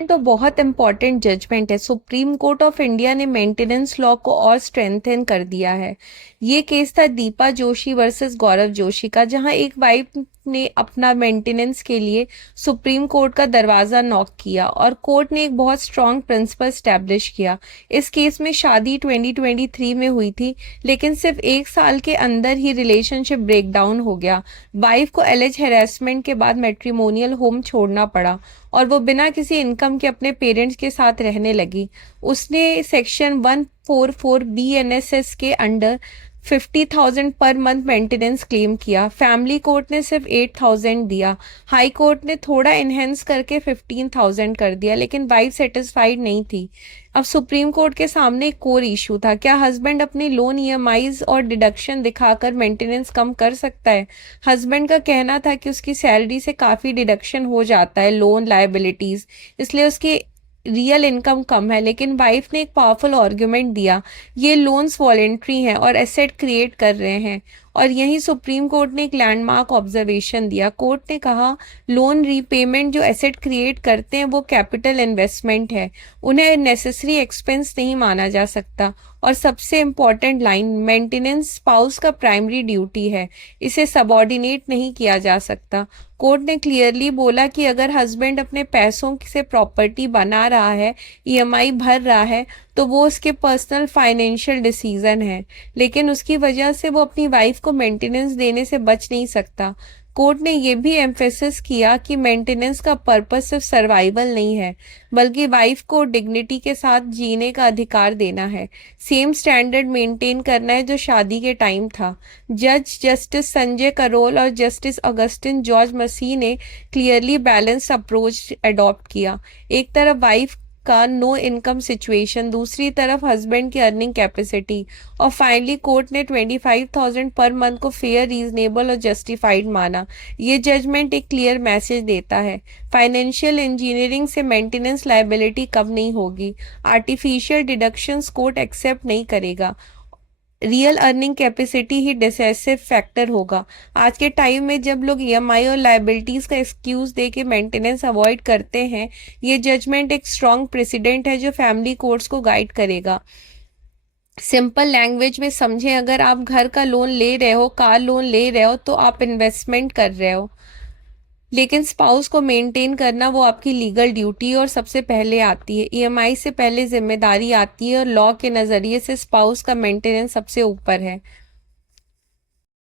तो बहुत important judgement है। सुप्रीम कोर्ट ऑफ इंडिया ने मेंटेनेंस लॉ को और स्ट्रेंथन कर दिया है। ये केस था दीपा जोशी वर्सेस गौरव जोशी का, जहां एक वाइफ ने अपना मेंटेनेंस के लिए सुप्रीम कोर्ट का दरवाजा नॉक किया और कोर्ट ने एक बहुत स्ट्रांग प्रिंसिपल स्टैब्लिश किया। इस केस में शादी 2023 में हुई थी, लेकिन सिर्फ 1 साल के अंदर ही रिलेशनशिप ब्रेकडाउन हो गया। वाइफ को एलिज हेरासमेंट के बाद मैट्रिमोनियल होम छोड़ना पड़ा और वो बिना किसी इनकम के अपने पेरेंट्स के साथ रहने लगी। उसने सेक्शन 144 BNSS के under 50,000 per month maintenance claim किया। फैमिली कोर्ट ने सिर्फ 8,000 दिया। हाई कोर्ट ने थोड़ा इनहेंस करके 15,000 कर दिया, लेकिन वाइफ सेटिस्फाइड नहीं थी। अब सुप्रीम कोर्ट के सामने एक कोर इशू था, क्या हस्बैंड अपनी लोन EMIs और डिडक्शन दिखाकर मेंटेनेंस कम कर सकता है। हस्बैंड का कहना था कि उसकी सैलरी से काफ़ी डिडक्शन हो जाता है लोन लायबिलिटीज, इसलिए उसकी रियल इनकम कम है। लेकिन वाइफ ने एक पावरफुल आर्ग्यूमेंट दिया, ये लोन्स वॉलेंट्री हैं और एसेट क्रिएट कर रहे हैं। और यहीं सुप्रीम कोर्ट ने एक लैंडमार्क ऑब्जर्वेशन दिया। कोर्ट ने कहा, लोन रीपेमेंट जो एसेट क्रिएट करते हैं वो कैपिटल इन्वेस्टमेंट है, उन्हें नेसेसरी एक्सपेंस नहीं माना जा सकता। और सबसे इम्पॉर्टेंट लाइन, मेंटेनेंस स्पाउस का प्राइमरी ड्यूटी है, इसे सबऑर्डिनेट नहीं किया जा सकता। कोर्ट ने क्लियरली बोला कि अगर हस्बैंड अपने पैसों से प्रॉपर्टी बना रहा है, EMI भर रहा है, तो वो उसके पर्सनल फाइनेंशियल डिसीजन है, लेकिन उसकी वजह से वो अपनी वाइफ को मेंटेनेंस देने से बच नहीं सकता। कोर्ट ने यह भी एम्फेसिस किया कि मेंटेनेंस का पर्पस सिर्फ सर्वाइवल नहीं है, बल्कि वाइफ को डिग्निटी के साथ जीने का अधिकार देना है, सेम स्टैंडर्ड मेंटेन करना है जो शादी के टाइम था। जज जस्टिस संजय करोल और जस्टिस अगस्टिन जॉर्ज मसीह ने क्लियरली बैलेंस्ड अप्रोच अडॉप्ट किया। एक तरफ वाइफ का नो इनकम सिचुएशन, दूसरी तरफ हस्बैंड की अर्निंग कैपेसिटी, और फाइनली कोर्ट ने 25,000 पर मंथ को फेयर, रीजनेबल और जस्टिफाइड माना। ये जजमेंट एक क्लियर मैसेज देता है, फाइनेंशियल इंजीनियरिंग से मेंटेनेंस लायबिलिटी कम नहीं होगी, आर्टिफिशियल डिडक्शंस कोर्ट एक्सेप्ट नहीं करेगा, रियल अर्निंग कैपेसिटी ही डिसाइसिव फैक्टर होगा। आज के टाइम में जब लोग EMI और लाइबिलिटीज का एक्सक्यूज दे के मेंटेनेंस अवॉइड करते हैं, ये जजमेंट एक स्ट्रॉन्ग प्रेसिडेंट है जो फैमिली कोर्ट्स को गाइड करेगा। सिंपल लैंग्वेज में समझें, अगर आप घर का लोन ले रहे हो, कार लोन ले रहे हो, तो आप इन्वेस्टमेंट कर रहे हो, लेकिन स्पाउस को मेंटेन करना वो आपकी लीगल ड्यूटी और सबसे पहले आती है। EMI से पहले जिम्मेदारी आती है और लॉ के नज़रिए से स्पाउस का मेंटेनेंस सबसे ऊपर है।